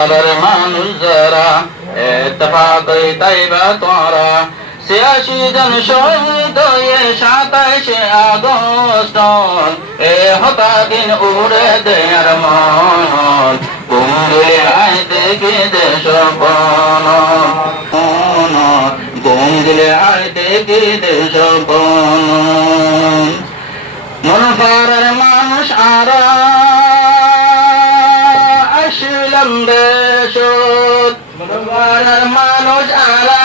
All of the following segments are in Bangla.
মানুষ যারা ইত্তেফাকে তাইবা তোরা ৮৬ জন শহীদ হয়ে ২৭শে আগস্ট এ হতাদিন উড়ে দেয়ার মন কুমলে আয় দেখে দেশ বন কুমলে আয় দেখে দেশ বন মনফারের মানুষ আরা আসিলাম দেশত মনফারের মানুষ আরা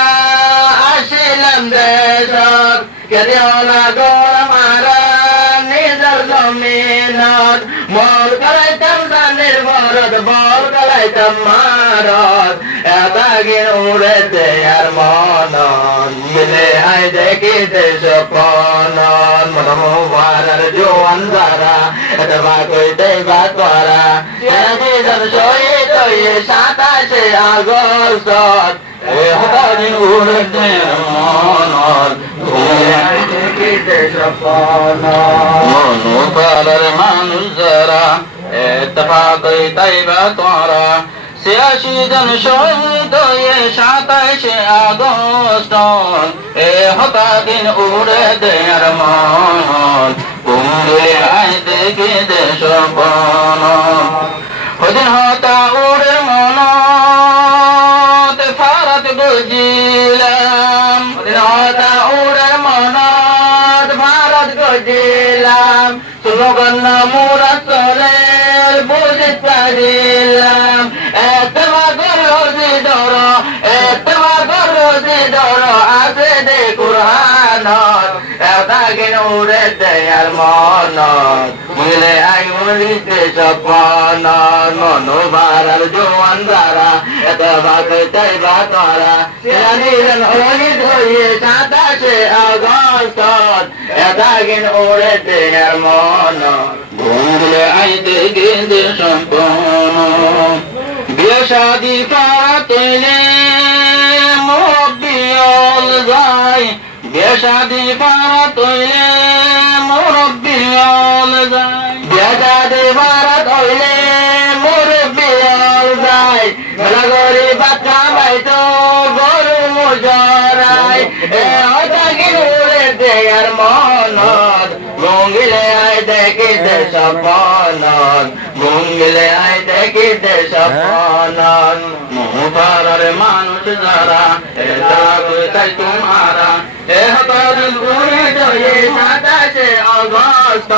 আসিলাম দেশত কেদিও না গর মারা নিজের জমিনত মল কালাইতাম জানির বরদ বল কালাইতাম মারত এতাগিন উড়ে দেয়ার মনন মিলে আয় দেখিতে সপনন মনমুবারার জোয়ান যারা এতবা কইতে বা তোরা এদিন শহীদ হয়ে ২৭শে আগস্ট এ হতাদিন উড়ে দেয়ার মনন মিলে আয় দেখিতে সপনন মনুবারার মানুষ যারা ইত্তেফাকে তাইবা তোরা ৮৬ জন শহীদ হয়ে ২৭শে আগস্ট এ হতাদিন উড়ে দেয়ার মন কুমলে আয় দেখে দেশ বন ওদিন হতা উড়ে মন ফারাত গজিলাম ওদিন হতা উড়ে মন ভারত গজিলাম সুলগন মুরা চলে বুঝতে পারিলাম এতবা গরজি ধর এতবা গরজি ধর আছে দে কুরআনত এতাগিন উড়ে দেয়ার মনত মিলে আই উড়িতে সপন মনোবারার জোয়ান যারা এতবা কইতে বা তোরা জানিলেন শহীদ হয়ে ২৭শে আগস্ট এতাগিন উড়ে দেয়ার মনত ঘুমলে আই দেখে দেশ বন বিয়ে শাদি পাতলে মুরব্বিয়ল যায় বিয়ে শাদি পাতলে মুরব্বিয়ল যায় বিয়ে শাদি পাত হইলে মুরব্বিয়ল যায় মেলা গরি বাচ্চা বাইতো গরু মুজরাই এ হতাগিন উড়ে দেয়ার মনত গঙ্গিলে আয় দেখিতে সপনন গঙ্গিলে আয় দেখিতে সপনন মুবারার মানুষ যারা এতাই তোমারা এ হতাদিন উড়ে দেয়ে ২৭শে আগস্ট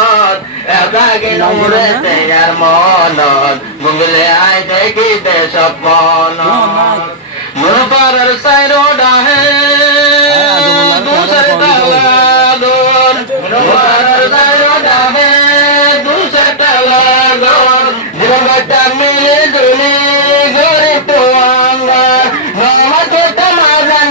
এতাগিন উড়ে দেয়ার মনত গঙ্গিলে আয় দেখিতে সপনন মুবারার সাইরো ডাহে দুসর তালা দোর মুবারার সাইরো ডাহে দুসর তালা দোর দিরগটা মিলে দুলি গরি তোয়াঙ্গা নমাতে তামাজান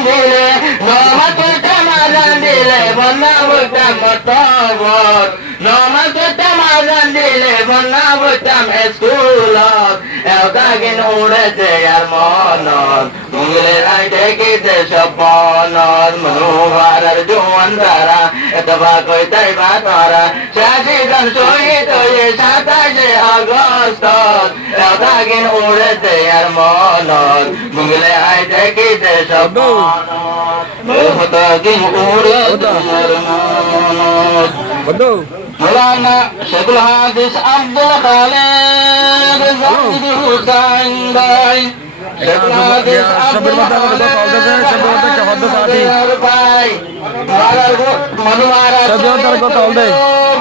দিলে বন্না বুতাম মতবত নমাতে তামাজান দিলে বন্না বুতাম স্কুলত এতাগিন উড়ে দেয়ার মনত মুগলে আই দেখিতে সপনন মনোবারার জোয়ান যারা এতবা কইতে বা তোরা ৮৬ জন শহীদ হয়ে ২৭শে আগস্ট এতাগিন উড়ে দেয়ার মনত মুগলে আই দেখিতে সপনন এতাগিন উড়ে দেয়ার মনত মৌলানা শেখুল হাদিস আব্দুল খালেক জাহিদ হুসাইন ভাই শেখুল হাদিস আব্দুল খালেক ভাই মনোবারার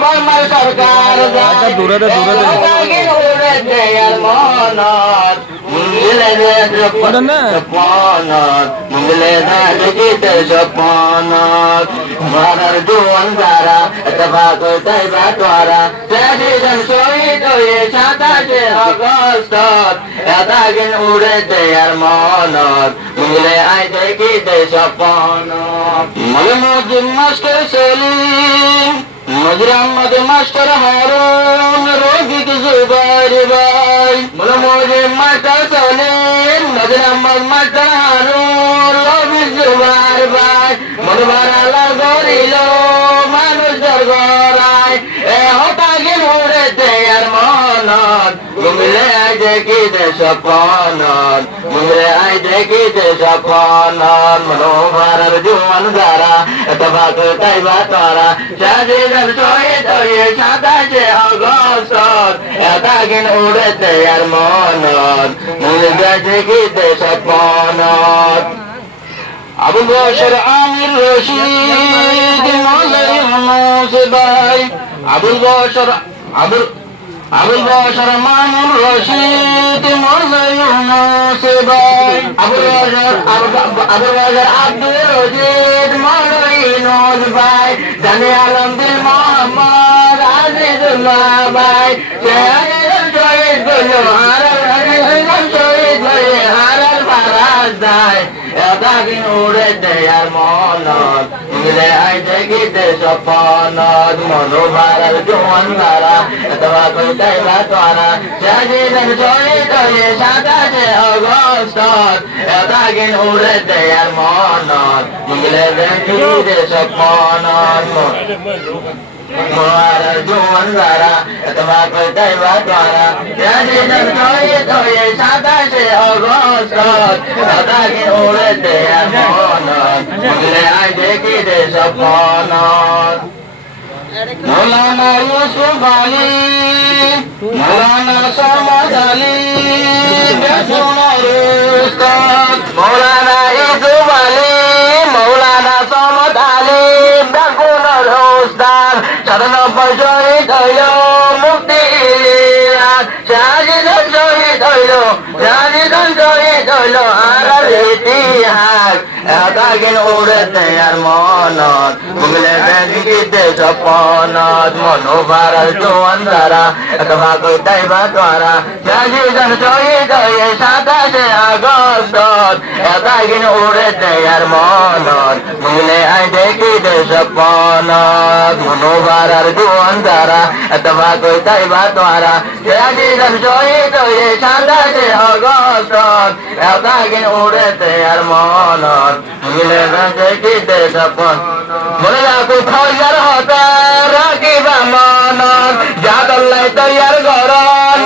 বাংলা সরকার দূরে দে দেয়ার মনত মুগলে সপনত মুগলে দেখিতে সপনত মারার জোয়ান যারা এতবা কইতে বা তোরা ৮৬ জন শহীদ হয়ে ২৭শে আগস্ট এতাগিন উড়ে দেয়ার মনত মুগলে আয় দেখিতে সপনত মজমুদ্দিন মাস্টার সেলিম মজুর আহমদ মাস্টার হারুন রফিক জুবাইর ভাই মজুর মাস্টার সেলিম মজুর আহমদ মাস্টার হারুন রফিক জুবাইর ভাই মনবারা লাল গরিল মানুষ দরগরায় এ হতাগিন উড়ে দেয়ার মনত ঘুমিলে আজ দেখিতে স্বপ্নত মুগলে আই দেখিতে স্বপ্নত মনোভার জীবন দ্বারা তবাক তাইবা তারা সাজিদার শহীদ হয়ে 27 আগস্ট এতদিন উড়েছে আর মনত মুগলে দেখিতে স্বপ্নত আবুল বশর আমির রশিদ মৌলাই ইউনুস ভাই আবুল বশর মামুন রশিদ মৌলাই ইউনুস ভাই আবুল বশর আব্দুল রশিদ মৌলাই ইউনুস ভাই জানে আলমগীর মোহাম্মদ আজিজুল্লাহ ভাই শহীদ হলো শহীদ হয়ে হারার বারাজ দেয় এতদিন উড়েছে আর মনত মুগলে আই দেখিতে স্বপ্নত মনোভার জীবন দ্বারা তবাক তাইবা তারা সাজিদার শহীদ হয়ে 27 আগস্ট এতদিন উড়েছে আর মনত মুগলে দেখিতে স্বপ্নত মনোভার জীবন দ্বারা তবাক তাইবা তারা সাজিদার শহীদ হয়ে 27 আগস্ট এতদিন উড়েছে আর মনত মুগলে আই দেখিতে স্বপ্নত মৌলানা ইউসুফ আলী মৌলানা সামাদ আলী বেসুনার উস্তাদ মৌলানা ইউসুফ আলী মৌলানা সামাদ আলী বেসুনার উস্তাদ 97 শহীদ হইল মুক্তি ইলিয়াস শাহিদান শহীদ হইল আর ইতিহাস এতদিন উড়েছে আর মনত মুগলে দেখিতে স্বপ্নত মনোভার জীবন দ্বারা তবাক তাইবা তারা শাহিদান শহীদ হয়ে 27 আগস্ট এতদিন উড়েছে আর মনত মুগলে আই দেখিতে স্বপ্নত মনোভার জীবন দ্বারা তবাক তাইবা তারা শাহিদান শহীদ হয়ে 27 আগস্ট এতদিন উড়েছে আর মনত মুগলে দেখিতে স্বপ্ন মনে রাখো ফৌজার হতে রাখিবা মনত জাদল্লাই তৈয়ার ঘর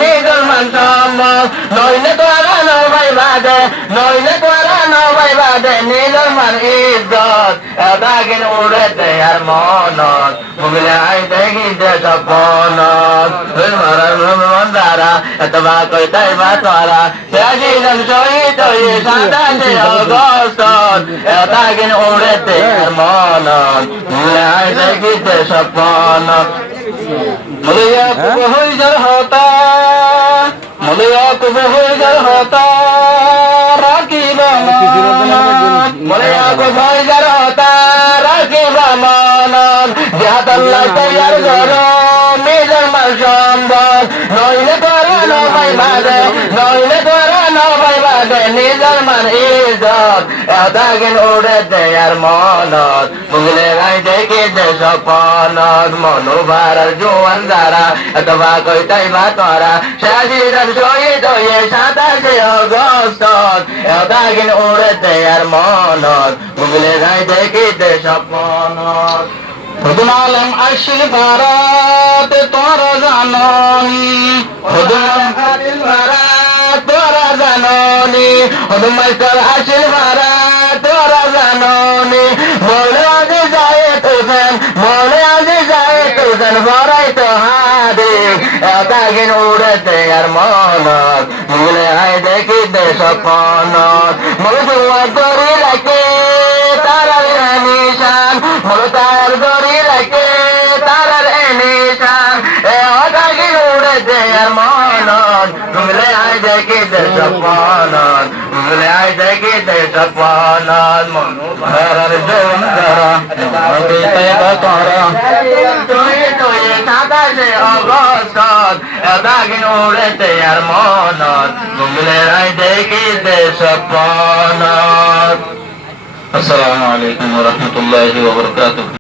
নিজল মান সম্মান নইলে তোরা নবাই বাদে নিজল মান ইজ্জত এতদিন উড়েছে আর মনত মুগলে আই দেখিতে স্বপ্নত দ্বারা তবাক তাইবা তারা সাজিদান শহীদ হয়ে 27 আগস্ট এতদিন উড়েছে আর মনত মুগলে আই দেখিতে স্বপ্নত মুলিয়া কুবহুইজার হতা রাখিবা মনত মুলিয়া কুবহুইজার হতা রাখিবা মনত জাহাদাল্লাহ তৈয়ার ঘর নিজের মাল সম্বল নইলে তোরা নবাই বাদে নিজের মান ইজ্জত এতদিন উড়েছে আর মনত মুগলে আই দেখিতে স্বপ্নত মনোভার জীবন দ্বারা তবাক তাইবা তারা শাহিদান শহীদ হয়ে 27 আগস্ট এতদিন উড়েছে আর মনত মুগলে আই দেখিতে স্বপ্নত হুদুম আলম আশিল ভারত তোরা জাননি হুদুম আলিল ভারত তোরা জাননি হুদুম মাস্টার আশিল ভারত তোরা জাননি মনে আগে যায় তুফান ভরাই তো হাদে এতদিন উড়েছে আর মনত মুগলে আই দেখিতে স্বপ্নত মরুয়া দরি রাখে তারার নিশান মরুতার দরি রাখে তারার নিশান এতদিন উড়েছে আর মনত মুগলে আই দেখিতে স্বপ্নত মুগলে আই দেখিতে স্বপ্নত মনোভার জীবন দ্বারা তাইবা তারা এতদিন উড়েছে আর মনত মুগলে আই দেখিতে স্বপ্নত। আসসালামু আলাইকুম ওয়া রাহমাতুল্লাহি ওয়া বারাকাতুহু।